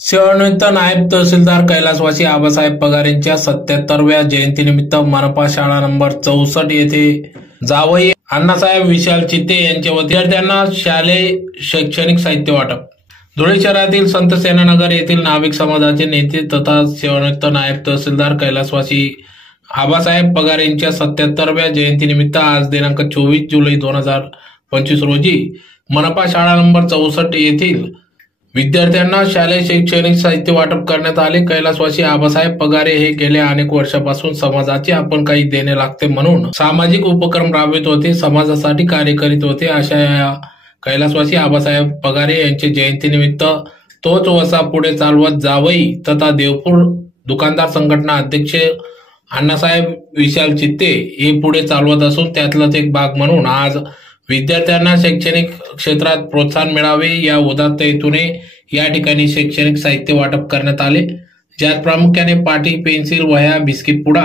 सेवानिवृत्त नायब तहसीलदार कैलासवासी आबासाहेब पगार यांच्या 77व्या जयंतीनिमित्त मनपा शाळा नंबर 64 येथे जावई अण्णासाहेब विशाल चित्ते यांच्या विद्यार्थ्यांना शालेय शैक्षणिक साहित्य वाटप। धुळे शहरातील संत सेनानगर येथील नाभिक समाजाचे नेते तथा सेवानिवृत्त नायब तहसीलदार कैलासवासी आबासाहेब पगार यांच्या 77व्या जयंतीनिमित्त आज दिनांक 24 जुलै 2025 रोजी मनपा शाळा नंबर 64 येथील विद्यार्थ्यांना शालेय शैक्षणिक साहित्य वाटप करण्यात आले। कैलासवासी आबासाहेब पगारे हे गेल्या अनेक वर्षापासून समाजाचे आपण काही देणे लागते म्हणून सामाजिक उपक्रम राबवित होते, समाजासाठी कार्य करीत होते। अशा या कैलासवासी आबासाहेब पगारे यांच्या जयंतीनिमित्त तोच वसा पुढे चालवत जावई तथा देवपूर दुकानदार संघटना अध्यक्ष अण्णासाहेब विशाल चित्ते हे पुढे चालवत असून त्यातलाच एक भाग म्हणून आज विद्यार्थ्यांना शैक्षणिक क्षेत्रात प्रोत्साहन मिळावे या उदात्त हेतूने या ठिकाणी शैक्षणिक साहित्य वाटप करण्यात आले, ज्यात प्रामुख्याने पाटी, पेन्सिल, वह्या, बिस्किट पुडा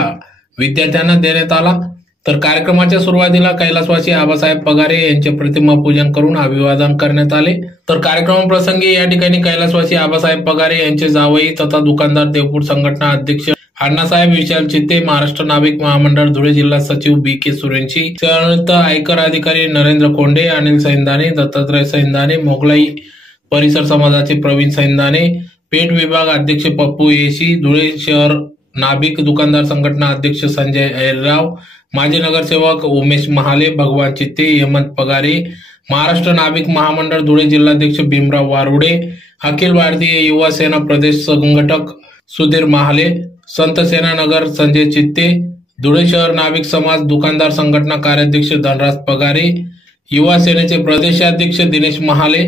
विद्यार्थ्यांना देण्यात आला। तर कार्यक्रमाच्या सुरुवातीला कैलासवासी आबासाहेब पगारे यांचे प्रतिमा पूजन करून अभिवादन करण्यात आले। तर कार्यक्रमाप्रसंगी या ठिकाणी कैलासवासी आबासाहेब पगारे यांचे जावई तथा दुकानदार देवपूर संघटना अध्यक्ष अण्णासाहेब विशाल चित्ते, महाराष्ट्र नाभिक महामंडळ धुळे जिल्हा सचिव बी.के. सुरेंची, सेवानिवृत्त आयकर अधिकारी नरेंद्र कोंडे, अनिल सैंदाने, दत्तात्रय सैंदाने, मोगलाई परिसर समाजाचे प्रवीण सैंदाने, पेठ विभाग अध्यक्ष पप्पू येशी, धुळे शहर नाभिक दुकानदार संघटना अध्यक्ष संजय ऐरराव, माजी नगरसेवक उमेश महाले, भगवान चित्ते, हेमंत पगारे, महाराष्ट्र नाभिक महामंडळ धुळे जिल्हाध्यक्ष भीमराव वारुडे, अखिल भारतीय युवा सेना प्रदेश संघटक सुधीर महाले, संत सेनानगर संजय चित्ते, धुळे शहर नाभिक समाज दुकानदार संघटना कार्याध्यक्ष धनराज पगारे, युवा सेनेचे प्रदेशाध्यक्ष दिनेश महाले,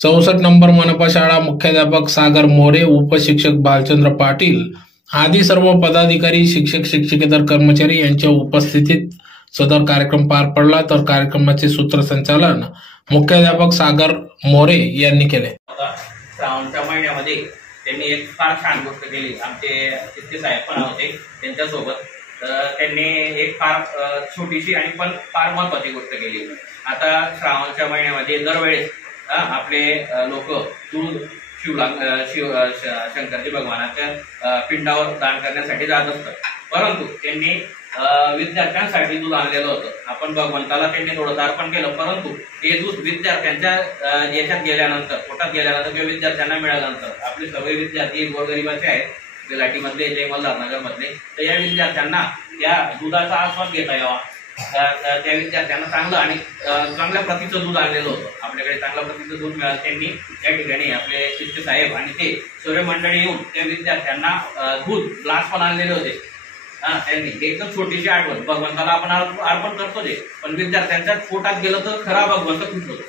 64 नंबर मनपा शाळा मुख्याध्यापक सागर मोरे, उपशिक्षक भालचंद्र पाटील आदी सर्व पदाधिकारी, शिक्षक, शिक्षकेतर कर्मचारी यांच्या उपस्थितीत सदर कार्यक्रम पार पडला। तर कार्यक्रमाचे सूत्रसंचालन मुख्याध्यापक सागर मोरे यांनी केले। श्रावणच्या महिन्यामध्ये त्यांनी एक फार छान गोष्ट केली। आमचे चित्ते साहेब पण होते त्यांच्यासोबत, त्यांनी एक फार छोटीशी आणि पण फार महत्वाची गोष्ट केली। आता श्रावणच्या महिन्यामध्ये दरवेळेस आपले लोक दूध शंकरजी भगवानाच्या पिंडावर दान करण्यासाठी जात असतात, परंतु त्यांनी विद्यार्थ्यांसाठी दूध आणलेलं होतं। आपण भगवंताला त्यांनी थोडं अर्पण केलं, परंतु ते दूध विद्यार्थ्यांच्या याच्यात गेल्यानंतर, पोटात गेल्यानंतर किंवा विद्यार्थ्यांना मिळाल्यानंतर आपले सगळे विद्यार्थी गोरगरिबाचे आहेत, बेलाटी मधले, जय मल्हारनगर मधले, तर या विद्यार्थ्यांना या दुधाचा आस्वाद घेता यावा, त्या विद्यार्थ्यांना चांगलं आणि चांगल्या प्रतीचं दूध आणलेलं होतं। आपल्याकडे चांगल्या प्रतीचं दूध मिळालं, त्यांनी त्या ठिकाणी आपले चित्ते साहेब आणि ते सर्व मंडळी येऊन त्या विद्यार्थ्यांना दूध ग्लास पण आणलेले होते। त्यांनी एकदम छोटीशी आठवण, भगवंताला आपण अर्पण करतो ते, पण विद्यार्थ्यांच्या पोटात गेलं तर खरा भगवंत खुश होतो,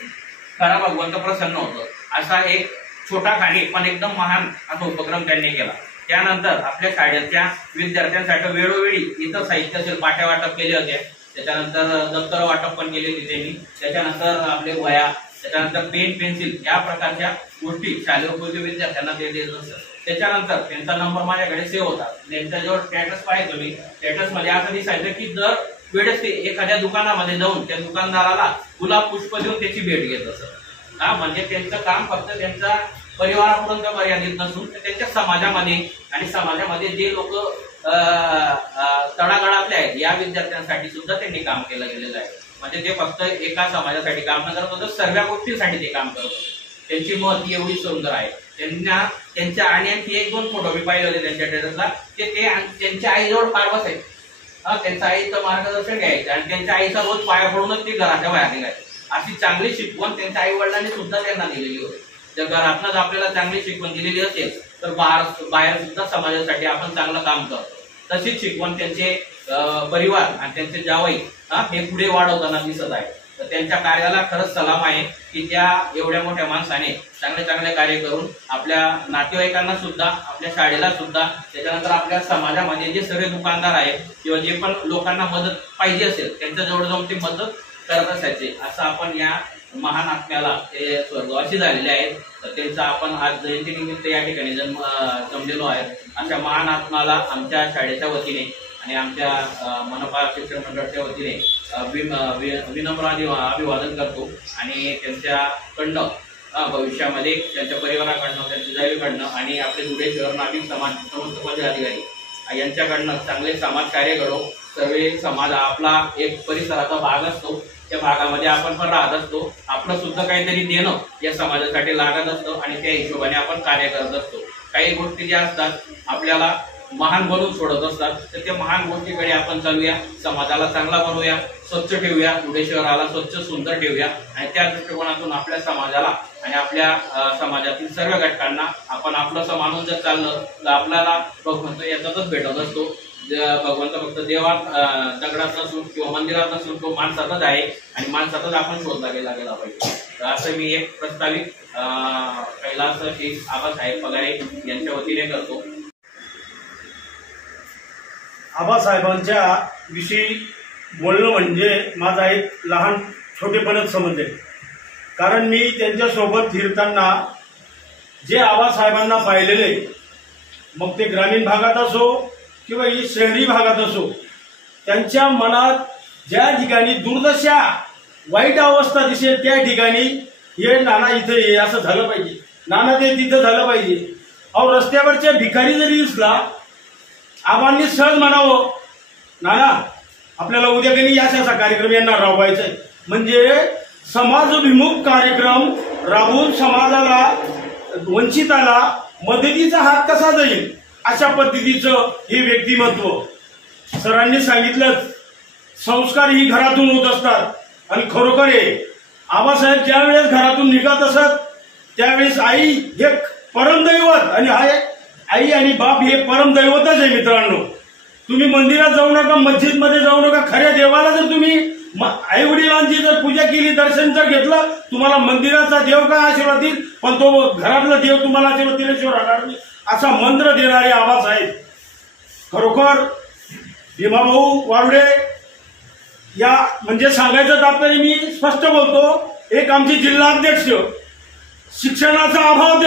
खरा भगवंत प्रसन्न होतो। असा एक छोटा खाणी पण एकदम महान असा उपक्रम त्यांनी केला। त्यानंतर आपल्या शाळेच्या विद्यार्थ्यांसाठी वेळोवेळी इतर साहित्य असेल पाट्या वाटप केले होते, त्याच्यानंतर दप्तर वाटप पण केले होते त्यांनी, त्याच्यानंतर आपले वह्या, त्याच्यानंतर पेन, पेन्सिल या प्रकारच्या गोष्टी शालेय उपयोगी विद्यार्थ्यांना ते देत असतात। त्याच्यानंतर त्यांचा नंबर माझ्याकडे सेव्ह होता, त्यांच्याजवळ स्टेटस पाहिजे मी, स्टेटस मध्ये असं दिसायचं की दर वेळेस ते एखाद्या दुकानामध्ये जाऊन त्या दुकानदाराला गुलाब पुष्प देऊन त्याची भेट घेत असत। म्हणजे त्यांचं काम फक्त त्यांच्या परिवारापर्यंत मर्यादित नसून त्यांच्या समाजामध्ये आणि समाजामध्ये जे लोक तळागाळातले आहेत या विद्यार्थ्यांसाठी सुद्धा त्यांनी काम केलं गेलेलं आहे। म्हणजे ते फक्त एका समाजासाठी काम न करत होतं, सर्व गोष्टींसाठी ते काम करत होते। त्यांची महती एवढी सुंदर आहे। त्यांना त्यांच्या आणि आणखी 1-2 फोटो मी पाहिले होते त्यांच्या स्टेटसला, ते त्यांच्या आईजवळ फार बसायचे, त्यांच्या आईचं मार्गदर्शन घ्यायचं आणि त्यांच्या आईचा रोज पाया पडूनच ते घराच्या बाहेर निघायचे। अशी चांगली शिकवण त्यांच्या आई वडिलांनी सुद्धा त्यांना दिलेली होती। जर घरातनच आपल्याला चांगली शिकवण दिलेली असेल तर बाहेर सुद्धा समाजासाठी आपण चांगलं काम करतो। तशीच शिकवण त्यांचे परिवार आणि त्यांचे जावई हे पुढे वाढवताना दिसत आहे। तर त्यांच्या कार्याला खरंच सलाम आहे की त्या एवढ्या मोठ्या माणसाने चांगले चांगले कार्य करून आपल्या नातेवाईकांना सुद्धा, आपल्या शाळेला सुद्धा, त्याच्यानंतर आपल्या समाजामध्ये जे सर्व दुकानदार आहेत किंवा जे पण लोकांना मदत पाहिजे असेल त्यांच्याजवळ जाऊन ते मदत करत असायचे। असं आपण या महान आत्म्याला ते स्वर्गवासी झालेले आहेत, तर त्यांचा आपण आज जयंतीनिमित्त या ठिकाणी जमलेलो आहे। अशा महान आत्म्याला आमच्या शाळेच्या वतीने आणि आमच्या मनपा शिक्षण मंडळाच्या वतीने विनम्र अभिवादन करतो आणि त्यांच्याकडनं भविष्यामध्ये त्यांच्या परिवाराकडनं, त्यांच्या जावीकडनं आणि आपले धुळे शहर नागरिक समाज समस्त पदाधिकारी यांच्याकडनं चांगले समाजकार्य घडो। सर्व समाज आपला एक परिसराचा भाग असतो, त्या भागामध्ये आपण पण राहत असतो, आपलं सुद्धा काहीतरी देणं या समाजासाठी लागत असतं आणि त्या हिशोबाने आपण कार्य करत असतो। काही गोष्टी ज्या असतात आपल्याला महान बनवून सोडत असतात, तर त्या महान गोष्टीकडे आपण चालूया, समाजाला चांगला बनवूया, स्वच्छ ठेवूया, धुळे शहराला स्वच्छ सुंदर ठेवूया आणि त्या दृष्टिकोनातून आपल्या समाजाला आणि आपल्या समाजातील सर्व घटकांना आपण आपलंसं मानून जर चाललं तर आपल्याला भगवंत याच्यातच भेटत असतो। भगवंत फक्त देवात दगडात नसून किंवा मंदिरात नसून तो माणसातच आहे आणि माणसातच आपण शोधला गेला पाहिजे। तर असं मी एक प्रस्तावित कैलास श्री आबासाहेब पगारे यांच्या वतीने करतो। आबासाहेबांच्या विषयी बोलणं म्हणजे माझा एक लहान छोटेपणच समजले, कारण मी त्यांच्यासोबत फिरताना जे आबासाहेबांना पाहिलेले, मग ते ग्रामीण भागात असो किंवा शहरी भागात असो, त्यांच्या मनात ज्या ठिकाणी दुर्दशा वाईट अवस्था दिसेल त्या ठिकाणी हे नाना इथे ये असं झालं पाहिजे, नाना ते तिथं झालं पाहिजे। अहो रस्त्यावरच्या भिकारी जरी दिसला, आबांनी सहज म्हणावं नाना आपल्याला उद्या काही असा कार्यक्रम यांना राबवायचा आहे, म्हणजे समाजभिमुख कार्यक्रम राबवून समाजाला वंचिताला मदतीचा हात कसा जाईल अशा पद्धतीचं हे व्यक्तिमत्व। सरांनी सांगितलं संस्कार ही घरातून होत असतात आणि खरोखर आहे आबासाहेब ज्या वेळेस घरातून निघत असत त्यावेळेस आई हे परमदैवत, आणि हा एक आई आणि बाप हे परमदैवतच आहे। मित्रांनो तुम्ही मंदिरात जाऊ नका, मस्जिद मध्ये जाऊ नका, खऱ्या देवाला जर तुम्ही आई वडिलांची जर पूजा केली, दर्शन जर घेतलं, तुम्हाला मंदिराचा देव काय आशीर्वाद देईल पण तो घरातला देव तुम्हाला आशीर्वाद दिल्याशिवाय राहणार नाही असा मंत्र देणारे आबासाहेब। खरोखर भीमाभाऊ वारुडे या म्हणजे सांगायचं तात्पर्य मी स्पष्ट बोलतो, एक आमचे जिल्हाध्यक्ष, शिक्षणाचा अभाव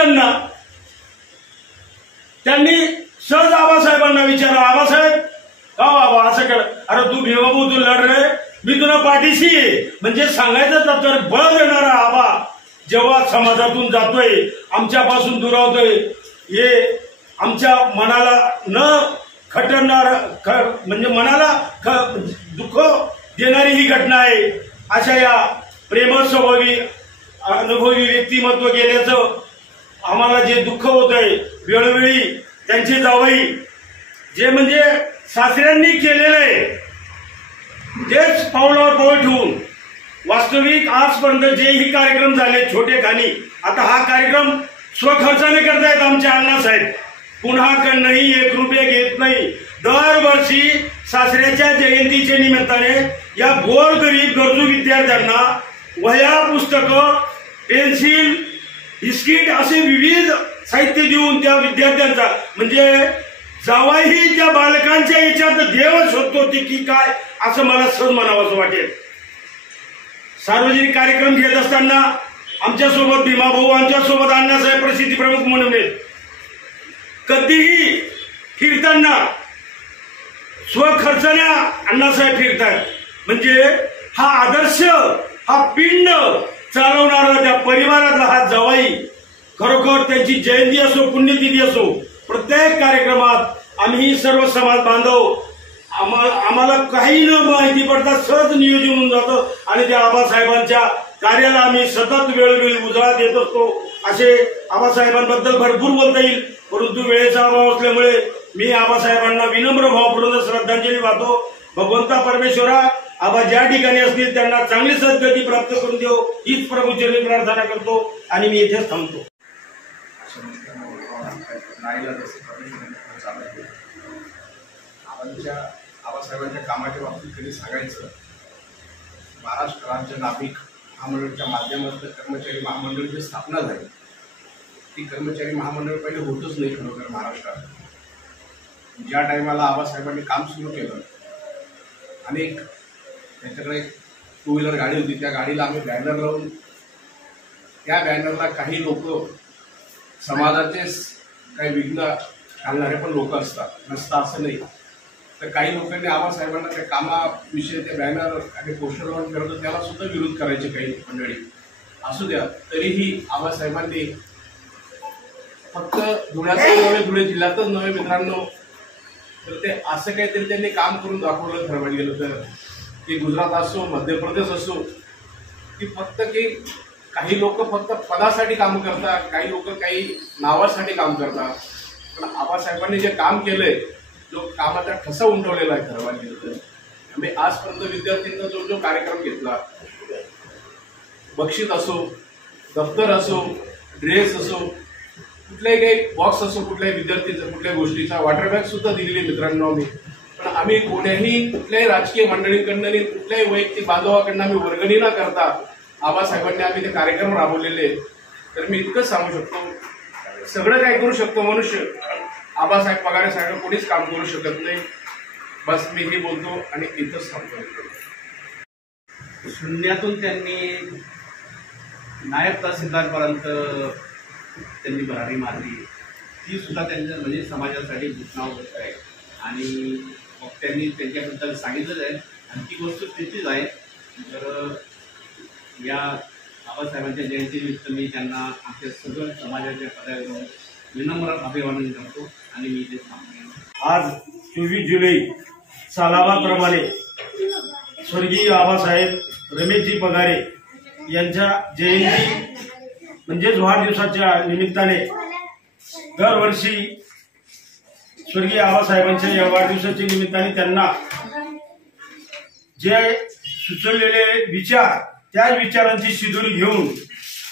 त्यांनी सहज आबासाहेबांना विचारलं, आबासाहेब का बाबा असं केलं, अरे तू भीमाभाऊ तू लढ रे, मी तुला पाठीशी आहे, म्हणजे सांगायचं तात्पर्य बळ देणारा आबा जेव्हा समाजातून जातोय, आमच्यापासून दुरावतोय, हे आमच्या मनाला न खटणार म्हणजे मनाला दुःख देणारी ही घटना आहे। अशा या प्रेमळ स्वभावी अनुभवी व्यक्तिमत्व गेल्याचं आम्हाला जे दुःख होतंय, वेळोवेळी त्यांची जावई जे म्हणजे सासऱ्यांनी केलेलं आहे तेच पावलावर पाऊल ठेवून वास्तविक आजपर्यंत जेही कार्यक्रम झाले छोटे खानी, आता हा कार्यक्रम स्वखर्चाने करतायत आमचे अण्णासाहेब, कुणाकडनंही 1 रुपया घेत नाही। दरवर्षी सासऱ्याच्या जयंतीच्या निमित्ताने या गोरगरीब गरजू विद्यार्थ्यांना वह्या, पुस्तकं, पेन्सिल, बिस्किट असे विविध साहित्य देऊन त्या विद्यार्थ्यांचा म्हणजे जावाही त्या बालकांच्या याच्यात देव शोधतो ते की काय असं मला सहज म्हणावंसं वाटेल। सार्वजनिक कार्यक्रम घेत असताना आमच्यासोबत भीमाभाऊ, आमच्यासोबत अण्णासाहेब प्रसिद्धी प्रमुख म्हणून कधीही फिरताना स्वखर्चाने अण्णासाहेब फिरतात, म्हणजे हा आदर्श, हा पिंड चालवणारा त्या परिवारातला हा जावाई, खरोखर त्यांची जयंती असो, पुण्यतिथी असो, प्रत्येक कार्यक्रमात आम्ही सर्व समाज बांधव आम्हाला काही न माहिती पडता सहज नियोजन होऊन जातं आणि त्या आबासाहेबांच्या कार्याला आम्ही सतत वेळोवेळी उजाळा देत असतो। असे आबासाहेबांबद्दल भरपूर बोलता येईल, परंतु वेळेचा अभाव असल्यामुळे मी आबासाहेबांना विनम्र भावपूर्ण श्रद्धांजली वाहतो। भगवंता परमेश्वरा आबा ज्या ठिकाणी असतील त्यांना चांगली सद्गती प्राप्त करून देव हीच प्रभूचरणी प्रार्थना करतो आणि मी इथेच थांबतो। आबासाहेबांच्या कामाच्या बाबतीत कधी सांगायचं, महाराष्ट्र राज्य नाभिक महामंडळाच्या माध्यमातून कर्मचारी महामंडळाची स्थापना झाली। ती कर्मचारी महामंडळ पहिले होतच नाही खरोखर महाराष्ट्रात। ज्या टायमाला आबासाहेबांनी काम सुरू केलं, अनेक त्यांच्याकडे 2 व्हीलर गाडी होती, त्या गाडीला आम्ही बॅनर लावून, त्या बॅनरला काही लोक समाजाचे काही विघ्न घालणारे पण लोक असतात, नसतं असं नाही, तर काही लोकांनी आबासाहेबांना त्या कामाविषयी ते बॅनर आणि पोस्टर लावून करत त्याला सुद्धा विरोध करायचे काही मंडळी। असू द्या, तरीही आबासाहेबांनी फक्त धुळ्यातच नव्हे, धुळे जिल्ह्यातच नव्हे मित्रांनो, तर ते असं काहीतरी त्यांनी काम करून दाखवलं ठरवायला गेलं तर, की गुजरात असो, मध्य प्रदेश असो, की फक्त की काही लोक फक्त पदासाठी काम करतात, काही लोक काही नावासाठी काम करतात, पण आबासाहेबांनी जे काम केलंय, जो कामाचा ठसा उमटवलेला आहे ठरवायला गेलं तर, आम्ही आजपर्यंत विद्यार्थ्यांचा जो जो कार्यक्रम घेतला, बक्षीस असो, दफ्तर असो, ड्रेस असो, कुठल्याही काही बॉक्स असो, कुठल्याही विद्यार्थीचा, कुठल्याही गोष्टीचा वॉटर बॅग सुद्धा दिलेली मित्रांनो आम्ही. पण आम्ही कोण्याही कुठल्याही राजकीय मंडळींकडनं, कुठल्याही वैयक्तिक बांधवाकडनं आम्ही वर्गणी न करता आबासाहेबांनी आम्ही ते कार्यक्रम राबवलेले. तर मी इतकंच सांगू शकतो, सगळं काय करू शकतो मनुष्य, आबासाहेब पगारे सारखं कोणीच काम करू शकत नाही. बस मी हे बोलतो आणि इथंच थांबतो. शून्यातून त्यांनी नायब तहसीलदारपर्यंत त्यांनी भरारी मारली, ती सुद्धा त्यांच्या म्हणजे समाजासाठी घटना गोष्ट आहे. आणि मग त्यांनी त्यांच्याबद्दल सांगितलं आहे. आणि ती गोष्ट तिथेच आहे. तर या बाबासाहेबांच्या जयंतीनिमित्त मी त्यांना आमच्या सगळं समाजाच्या पदावरून विनम्र अभिवादन करतो आणि मी ते सांगतो. आज 24 जुलै सालाबाप्रमाणे स्वर्गीय आबासाहेब रमेशजी पगारे यांच्या जयंती म्हणजेच वाढदिवसाच्या निमित्ताने दरवर्षी स्वर्गीय आबासाहेबांच्या या वाढदिवसाच्या निमित्ताने त्यांना जे सुचवलेले विचार, त्या विचारांची शिदोरी घेऊन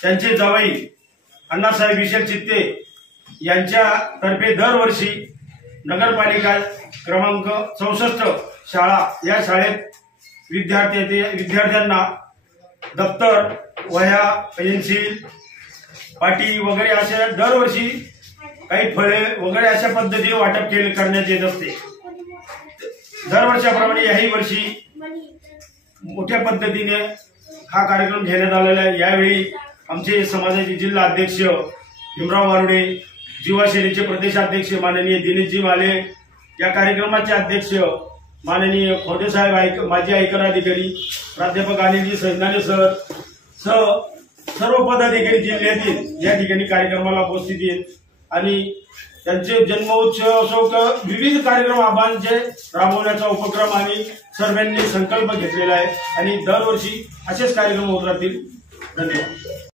त्यांचे जावई अण्णासाहेब विशाल चित्ते यांच्यातर्फे दरवर्षी नगरपालिका क्रमांक 64 शाळा या शाळेत विद्यार्थ्यांना दप्तर, वह्या, पेन्सिल, पाटी वगैरे अशा दरवर्षी काही फळे वगैरे अशा पद्धतीने वाटप करण्यात येत असते. दरवर्षाप्रमाणे याही वर्षी मोठ्या पद्धतीने हा कार्यक्रम घेण्यात आलेला आहे. यावेळी आमचे समाजाचे जिल्हा अध्यक्ष भीमराव वारुडे, जीवासेनेचे प्रदेशाध्यक्ष माननीय दिनेशजी माले, या कार्यक्रमाचे अध्यक्ष माननीय खोडेसाहेब, माजी आयकर अधिकारी प्राध्यापक अनिलजी सैनाने सर, सर्व पदाधिकारी जिल्ह्यातील या ठिकाणी कार्यक्रमाला उपस्थित आहेत. आणि त्यांचे जन्मोत्सव असो किंवा विविध कार्यक्रम आबांचे राबवण्याचा उपक्रम आम्ही सर्वांनी संकल्प घेतलेला आहे आणि दरवर्षी असेच कार्यक्रम होत राहतील. धन्यवाद.